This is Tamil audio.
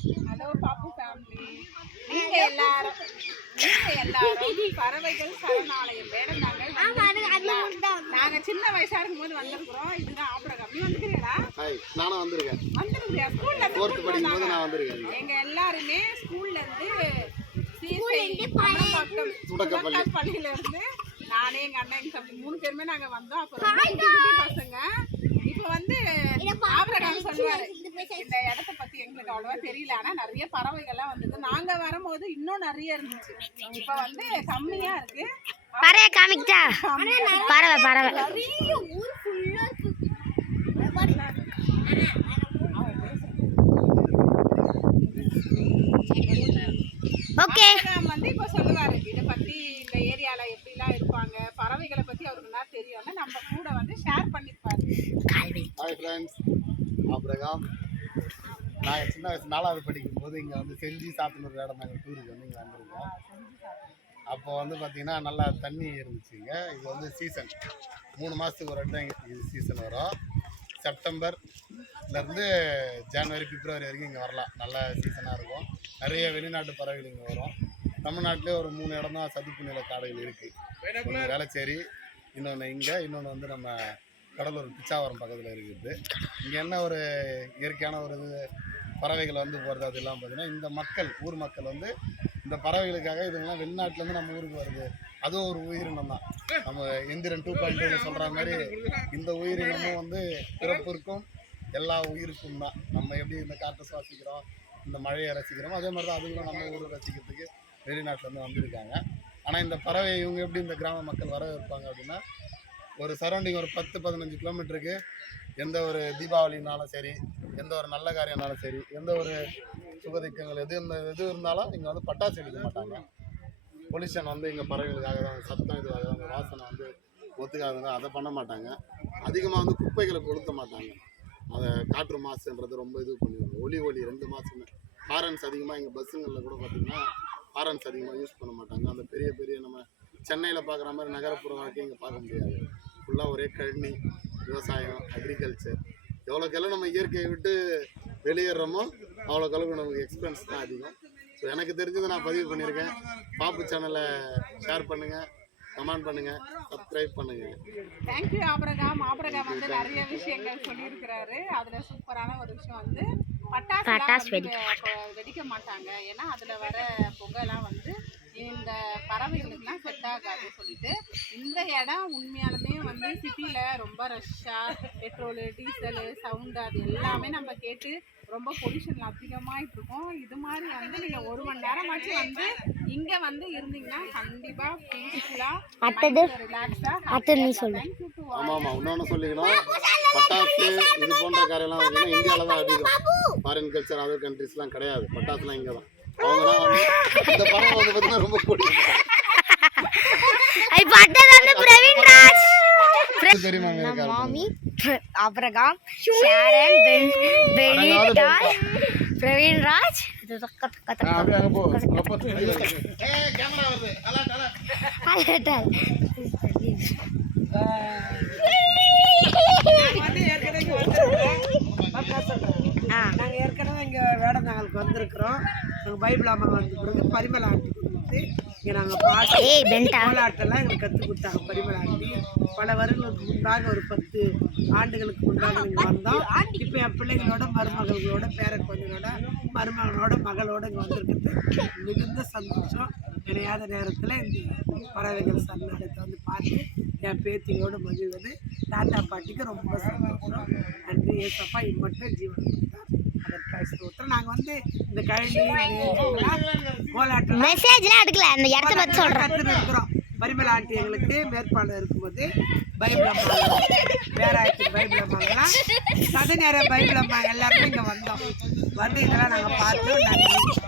ஹலோ பாப்பு ஃபேமிலி நீங்க எல்லாரும் நீங்க எல்லாரும் பறவைகள் சரணாலயம் வேடம் நாங்க சின்ன வயசா இருக்கும்போது வந்திருக்கிறோம். இதுதான் ஆபரகம். நீ வந்துக்கிறீங்களா நானும் வந்திருக்கேன். வந்துருக்கியா? ஸ்கூல்ல படிக்கும் போது நான் வந்திருக்கேன். எங்க எல்லாருமே ஸ்கூல்ல இருந்து. பள்ளியில இருந்து நானே எங்க அண்ணன் எங்க தம்பி மூணு பேருமே நாங்க வந்தோம். அப்ப ரொம்ப குட்டி குட்டி பசங்க. இப்ப வந்து ஆபரகம் சொல்லுவாரு. இந்த இடத்த பத்தி எங்களுக்கு அவ்வளவா தெரியல. ஆனா நிறைய பறவைகள்லாம் வந்தது நாங்க வரும்போது இன்னும் நிறைய இருந்துச்சு. இப்ப வந்து கம்மியா இருக்கு. பறவை காமிக்கிட்டா? பறவை பறவை. நிறைய ஊர் ஃபுல்லா ஓகே. வந்து இப்ப சொல்லுவாரு இத பத்தி இந்த ஏரியால எப்படிலாம் இருப்பாங்க பறவைகளை பத்தி அவருக்கு என்ன தெரியும்னு நம்ம கூட வந்து ஷேர் பண்ணிப்பாரு ஹாய் ஃப்ரெண்ட்ஸ் அப்ரகாம் நாங்கள் சின்ன வயசு நாலாவது படிக்கும் போது இங்கே வந்து செஞ்சி சாத்தனூர் வேடம் நாங்கள் டூருக்கு வந்து இங்கே வந்திருக்கோம். அப்போ வந்து பார்த்தீங்கன்னா நல்லா தண்ணி இருந்துச்சுங்க இது வந்து சீசன் மூணு மாதத்துக்கு ஒரு தான் இது சீசன் வரும். செப்டம்பர்லேருந்து ஜனவரி பிப்ரவரி வரைக்கும் இங்கே வரலாம். நல்ல சீசனாக இருக்கும். நிறைய வெளிநாட்டு பறவைகள் இங்கே வரும். தமிழ்நாட்டிலே ஒரு மூணு இடம் தான் சதுப்பு நில காடுகள் இருக்குது வேளச்சேரி இன்னொன்று இங்கே இன்னொன்று வந்து நம்ம கடலூர் பிச்சாவரம் பக்கத்தில் இருக்குது. இங்கே என்ன ஒரு இயற்கையான ஒரு இது பறவைகள் வந்து போகிறது அது இல்லாமல் பார்த்தீங்கன்னா இந்த மக்கள் ஊர் மக்கள் வந்து இந்த பறவைகளுக்காக இதுங்கெல்லாம் வெளிநாட்டிலேருந்து நம்ம ஊருக்கு வருது. அதுவும் ஒரு உயிரினம் தான். நம்ம எந்திரன் டூ பாயிண்ட் டூ சொல்கிற மாதிரி இந்த உயிரினமும் வந்து பிறப்பிற்கும் எல்லா உயிருக்கும் தான். நம்ம எப்படி இந்த காற்றை சுவாசிக்கிறோம் இந்த மழையை ரசிக்கிறோமோ அதே மாதிரி தான் அதுங்களும் நம்ம ஊரை ரசிக்கிறதுக்கு வெளிநாட்டிலேருந்து வந்திருக்காங்க. ஆனால் இந்த பறவை இவங்க எப்படி இந்த கிராம மக்கள் வரவேற்பாங்க அப்படின்னா ஒரு சரௌண்டிங் ஒரு பத்து பதினஞ்சு கிலோமீட்டருக்கு எந்த ஒரு தீபாவளினாலும் சரி எந்த ஒரு நல்ல காரியம்னாலும் சரி எந்த ஒரு சுகதிக்கங்கள் எது இந்த எது இருந்தாலும் இங்கே வந்து பட்டாசு வெடிக்க மாட்டாங்க. பொல்யூஷன் வந்து இங்கே பறவைகளுக்காக தான் சத்தம் இதுவாக தான் வாசனை வந்து ஒத்துக்காதுங்க அதை பண்ண மாட்டாங்க. அதிகமாக வந்து குப்பைகளை கொளுத்த மாட்டாங்க. அதை காற்று மாசுன்றது ரொம்ப இது பண்ணிடுவாங்க ஒலி ஒலி ரெண்டு மாசுமே ஹாரன்ஸ் அதிகமாக எங்கள் பஸ்ஸுங்களில் கூட பார்த்தீங்கன்னா ஹாரன்ஸ் அதிகமாக யூஸ் பண்ண மாட்டாங்க. அந்த பெரிய பெரிய நம்ம சென்னையில் பார்க்குற மாதிரி நகரப்புற வாழ்க்கை இங்கே பார்க்க முடியாது. ஃபுல்லாக ஒரே கழனி விவசாயம் அக்ரிகல்ச்சர் எவ்வளோக்கெல்லாம் நம்ம இயற்கையை விட்டு வெளியேறோமோ அவ்வளோக்களவுக்கு நமக்கு எக்ஸ்பென்ஸ் தான் அதிகம். ஸோ எனக்கு தெரிஞ்சதை நான் பதிவு பண்ணியிருக்கேன். பாப்பு சேனலை ஷேர் பண்ணுங்கள் கமெண்ட் பண்ணுங்கள் சப்ஸ்கிரைப் பண்ணுங்கள் தேங்க்யூ ஆபரகாம். ஆபரகாம் வந்து நிறைய விஷயங்கள் சொல்லியிருக்கிறாரு. அதுல சூப்பரான ஒரு விஷயம் வந்து பட்டாசு வெடிக்க மாட்டாங்க. ஏன்னா அதுல வர புகைலாம் வந்து இந்த பறவைகளுக்குலாம் செட் ஆகாது சொல்லிட்டு இந்த இடம் உண்மையாலுமே வந்து சிட்டில ரொம்ப ரஷ்ஷா பெட்ரோலு டீசலு சவுண்டு அது எல்லாமே நம்ம கேட்டு ரொம்ப பொல்யூஷன் அதிகமாயிட்டு இருக்கும் இது மாதிரி வந்து நீங்க ஒரு மணி நேரமாச்சும் வந்து இங்க வந்து இருந்தீங்கன்னா கண்டிப்பா பீஸ்ஃபுல்லா அடுத்தது? நீ சொல்லு. ஆமாம் ஆமாம் இன்னொன்று சொல்லிக்கணும். பட்டாசு இது போன்ற காரியெல்லாம் பார்த்தீங்கன்னா இந்தியாவில் தான் அதிகம். ஃபாரின் கல்ச்சர் அதர் கண்ட்ரிஸ்லாம் கிடையாது. பட்டாசுலாம் இங்கே தான் இந்த படம் வந்து பார்த்தீங்கன்னா ரொம்ப பிடிக்கும். இப்போ அடுத்தது வந்து பிரவீன் ராஜ். மாமி அப்ரகாம் ஷாரன் பென் பெனிடால் பிரவீன் ராஜ். நாங்கள் ஏற்கனவே இங்கே வேடந்தாங்களுக்கு வந்திருக்கிறோம். நாங்கள் பைபிள் அம்மா வந்த பிறகு பரிமள ஆண்டி கொடுத்து இங்கே நாங்கள் பாட்டு கோலாட்டெல்லாம் எங்களுக்கு கற்றுக் கொடுத்தாங்க பரிமள ஆண்டி. பல வருடங்களுக்கு முன்பாக ஒரு பத்து ஆண்டுகளுக்கு முன்பாக இங்கே வந்தோம். இப்போ என் பிள்ளைங்களோட மருமகளோட பேர குழந்தைகளோட மருமகனோட மகளோட இங்கே வந்திருக்கிறது. மிகுந்த சந்தோஷம். இணையாத நேரத்தில் இந்த பறவைகள் சரணாலயத்தை வந்து பார்த்து என் பேத்திகளோடு மகிழ்வது தாத்தா பாட்டிக்கு ரொம்ப சந்தோஷம். நன்றி ஏசப்பா இம்மட்டும் ஜீவன். கொடுத்தார் அதற்காக ஸ்தோத்திரம் நாங்கள் வந்து இந்த கழனி கோலாட்டம் மெசேஜ்லாம் எடுக்கல. அந்த இடத்த பத்தி சொல்றேன். கற்றுன்னு இருக்கிறோம். பரிமள ஆண்டி எங்களுக்கு மேற்பாளர் இருக்கும்போது பைபிள் அம்மா வேறாயிரத்து பைபிள் அம்மாங்கெல்லாம் சத நேர பைபிள் அம்மா எல்லாருமே இங்கே வந்தோம். வந்து இதெல்லாம் நாங்கள் பார்த்தோம்.